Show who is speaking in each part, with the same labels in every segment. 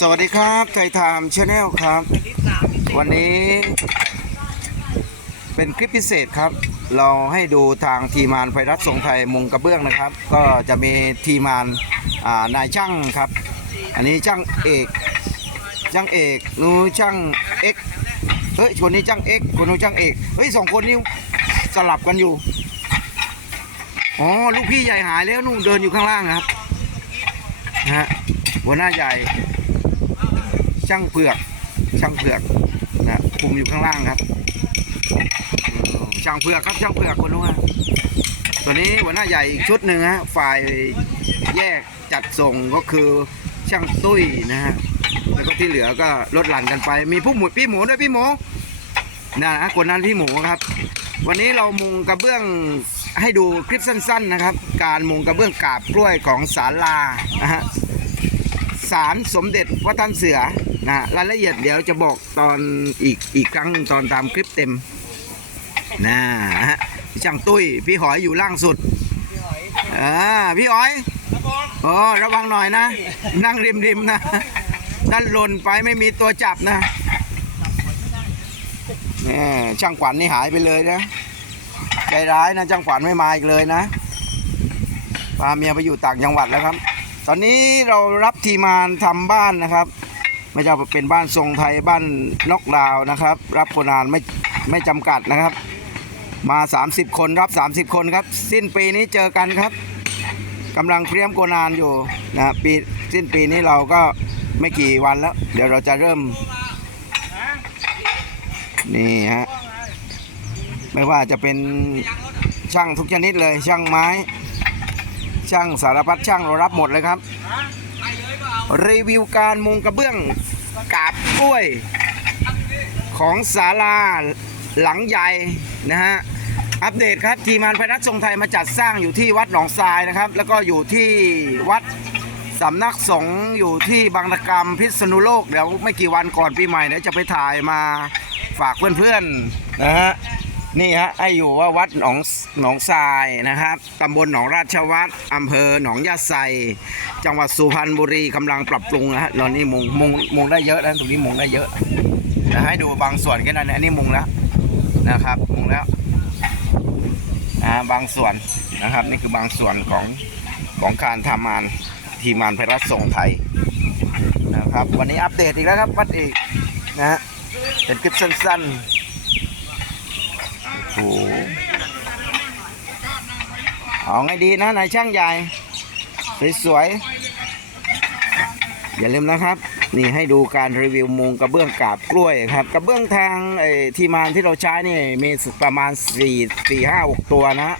Speaker 1: สวัสดีครับไทยไทม์ชาแนลครับ วันนี้เป็นคลิปพิเศษครับ เราให้ดูทางทีมานไฟรัฐทรงไทยมุงกระเบื้องนะครับ ก็จะมีทีมานนายช่างครับ อันนี้ช่างเอกช่างเอกนู้นช่างเอ็กเฮ้ยคนนี้ช่างเอ็กคนนู้นช่างเอกเฮ้ยสองคนนี้สลับกันอยู่อ๋อลูกพี่ใหญ่หายแล้วนู่นเดินอยู่ข้างล่างครับนะฮะหัวหน้าใหญ่ ช่างเผือก ช่างเผือกนะคุมอยู่ข้างล่างครับ ช่างเผือกครับช่างเผือกคนนู้นฮะตัวนี้หัวหน้าใหญ่อีกชุดหนึ่งฮะฝ่ายแยกจัดส่งก็คือช่างตุ้ยนะฮะแล้วก็ที่เหลือก็ลดหลั่นกันไป มีผู้หมูพี่หมูด้วยพี่หมูนะฮะคนนั้นพี่หมูครับ วันนี้เรามุงกระเบื้องให้ดูคลิปสั้น ๆนะครับ การมุงกระเบื้องกาบกล้วยของศาลานะฮะศาลสมเด็จวัดท่านเสือ นะรายละเอียดเดี๋ยวจะบอกตอนอีกอีกครั้งหนึ่งตอนตามคลิปเต็มนะฮะช่างตุ้ย พี่หอยอยู่ล่างสุดอ่าพี่หอยโอ้ระวังหน่อยนะ นั่งริมริมๆนะนั่นหล่นไปไม่มีตัวจับนะนี่ช่างขวัญนี่หายไปเลยนะใจร้ายนะช่างขวัญไม่มาอีกเลยนะพาเมียไปอยู่ต่างจังหวัดแล้วครับ ตอนนี้เรารับทีมงานทำบ้านนะครับ ไม่จะเป็นบ้านทรงไทยบ้านน็อกดาวน์นะครับ รับคนงานไม่ไม่จำกัดนะครับ มา 30 คนรับ 30 คนครับ สิ้นปีนี้เจอกันครับกำลังเตรียมโกนานอยู่นะปีสิ้นปีนี้เราก็ไม่กี่วันแล้ว เดี๋ยวเราจะเริ่ม นี่ฮะไม่ว่าจะเป็นช่างทุกชนิดเลยช่างไม้ ช่างสารพัดช่างเรารับหมดเลยครับ รีวิวการมุงกระเบื้องกาบกล้วย ของศาลาหลังใหญ่นะฮะอัปเดตครับทีมงานไฟรัฐทรงไทยมาจัดสร้างอยู่ที่วัดหนองทรายนะครับ แล้วก็อยู่ที่วัดสำนักสงฆ์อยู่ที่บางระกรรมพิษณุโลกเดี๋ยวไม่กี่วันก่อนปีใหม่เดี๋ยวจะไปถ่ายมาฝากเพื่อนๆนะฮะ นี่ฮะไออยู่ว่าวัดหนองหนองทรายนะครับตำบลหนองราชวัฒน์อำเภอหนองยาไซจังหวัดสุพรรณบุรีกำลังปรับปรุงนะฮะตอนนี้มุงมุงมุงได้เยอะแล้วตรงนี้มุงได้เยอะนะให้ดูบางส่วนแค่นั้นนะอันนี้มุงแล้วนะครับ มุงแล้วอ่าบางส่วนนะครับ นี่คือบางส่วนของของการทำงานทีมงานไพรัสส่งไทยนะครับ วันนี้อัปเดตอีกแล้วครับวัดเอกนะฮะเป็นคลิปสั้นๆ โหเอาไงดีนะนายช่างใหญ่ สวยๆอย่าลืมนะครับ นี่ให้ดูการรีวิวมุงกระเบื้องกาบกล้วยครับกระเบื้องทางไอ้ทีมานที่เราใช้นี่มีประมาณ 4 4 5 6 ตัวนะ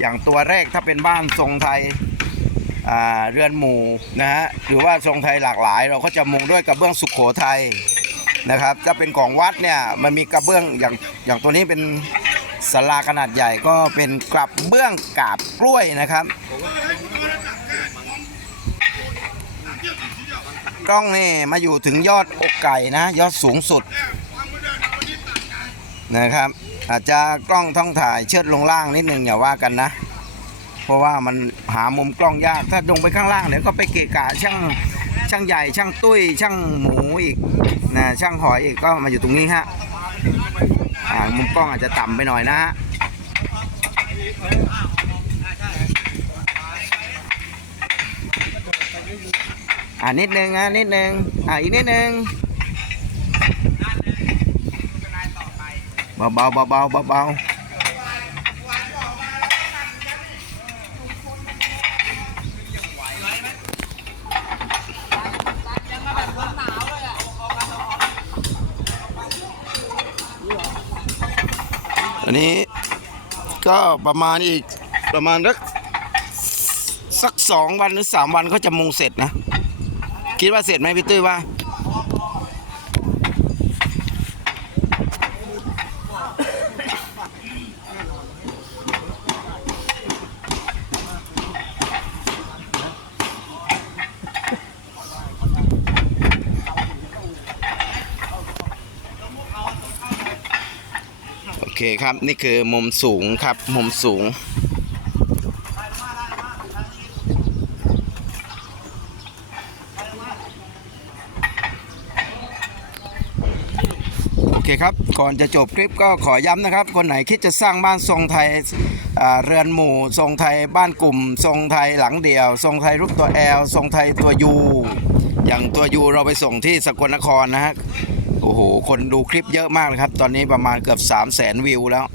Speaker 1: อย่างตัวแรกถ้าเป็นบ้านทรงไทยอ่าเรือนหมู่นะฮะหรือว่าทรงไทยหลากหลาย เราก็จะมุงด้วยกระเบื้องสุขโขทัยนะครับถ้าเป็นของวัดเนี่ยมันมีกระเบื้องอย่างอย่างตัวนี้เป็น ศาลาขนาดใหญ่ก็เป็นกระเบื้องกาบกล้วยนะครับกล้องนี่มาอยู่ถึงยอดอกไก่นะ ยอดสูงสุดนะครับ อาจจะกล้องท่องถ่ายเชิดลงล่างนิดนึงอย่าว่ากันนะ เพราะว่ามันหามุมกล้องยากถ้าลงไปข้างล่างเดี๋ยวก็ไปเกะกะช่างช่างใหญ่ช่างตุ้ยช่างหมูอีกนะช่างหอยอีกก็มาอยู่ตรงนี้ฮะ อ่ามุมกล้องอาจจะต่ำไปหน่อยนะฮะอ่านิดนึงนะนิดนึงอ่าอีกนิดนึงเบาเบาเบาเบาเบา นนี้ก็ประมาณอีกประมาณสักสักสองวันหรือสามวันก็จะมุงเสร็จนะ คิดว่าเสร็จไหมพี่ตุ้ยว่า เคครับนี่คือมุมสูงครับมุมสูง โอเคครับ ก่อนจะจบคลิปก็ขอย้ำนะครับ คนไหนคิดจะสร้างบ้านทรงไทยเรือนหมู่ทรงไทยบ้านกลุ่ม ทรงไทยหลังเดี่ยว ทรงไทยรูปตัวแอลทรงไทยตัวยูอย่างตัวยูเราไปส่งที่สกลนครนะครับ โอ้โห คนดูคลิปเยอะมากนะครับ ตอนนี้ประมาณเกือบ 3 0 0แสนวิวแล้ว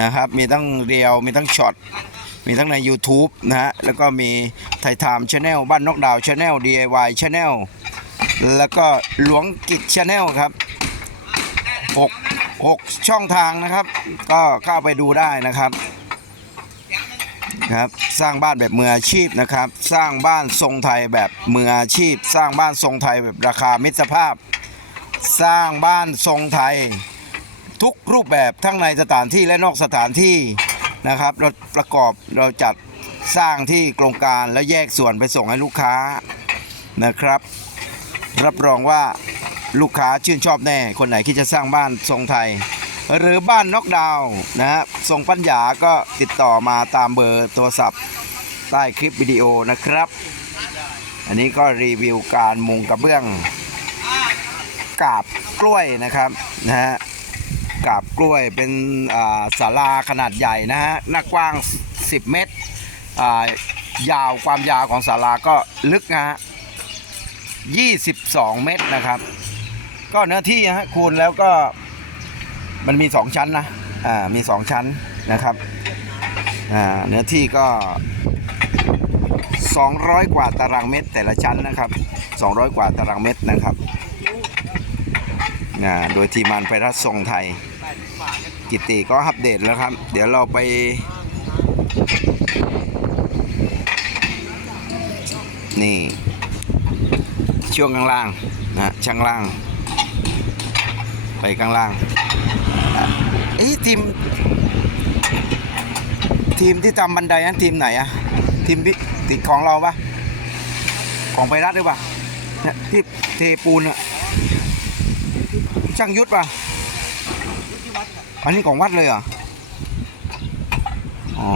Speaker 1: นะครับ มีทั้งเรียว มีทั้งช็อต มีทั้งใน YouTube นะฮะ แล้วก็มีไทยไทม์ชาแนลบ้านนกดาวชาแนล DIY ชาแนล แล้วก็หลวงกิจชาแนลครับ6 6 ช่องทางนะครับ ก็เข้าไปดูได้นะครับครับสร้างบ้านแบบมืออาชีพนะครับ สร้างบ้านทรงไทยแบบมืออาชีพ สร้างบ้านทรงไทยแบบราคามิตรภาพ สร้างบ้านทรงไทย ทุกรูปแบบทั้งในสถานที่และนอกสถานที่นะครับ เราประกอบเราจัดสร้างที่โครงการและแยกส่วนไปส่งให้ลูกค้านะครับ รับรองว่าลูกค้าชื่นชอบแน่ คนไหนที่จะสร้างบ้านทรงไทย หรือบ้านนอกดาวนะฮะทรงปัญญาก็ติดต่อมาตามเบอร์โทรศัพท์ใต้คลิปวิดีโอนะครับ อันนี้ก็รีวิวการมุงกระเบื้อง กาบกล้วยนะครับนะฮะกาบกล้วยเป็นอ่าศาลาขนาดใหญ่นะฮะหน้ากว้าง 10 เมตรยาวความยาวของศาลาก็ลึกนะฮะ22 เมตรนะครับ ก็เนื้อที่ฮะคูณแล้วก็มันมี 2 ชั้นนะอ่ามี 2 ชั้นนะครับอ่าเนื้อที่ก็ 200 กว่าตารางเมตรแต่ละชั้นนะครับ 200 กว่าตารางเมตรนะครับ อ่าโดยทีมงานไฟรัสทรงไทย กิติก็อัปเดตแล้วครับ เดี๋ยวเราไป นี่ ช่วงข้างล่างนะช่างล่าง ไปข้างล่างอะเอ้ทีม ทีมที่ทำบันไดนั้นทีมไหนอะทีมที่ติดของเราปะของไปรัฐหรือปะเนี่ยที่เทปูนอะ ช่างยุทธปะอันนี้ของวัดเลยเหรออ๋อ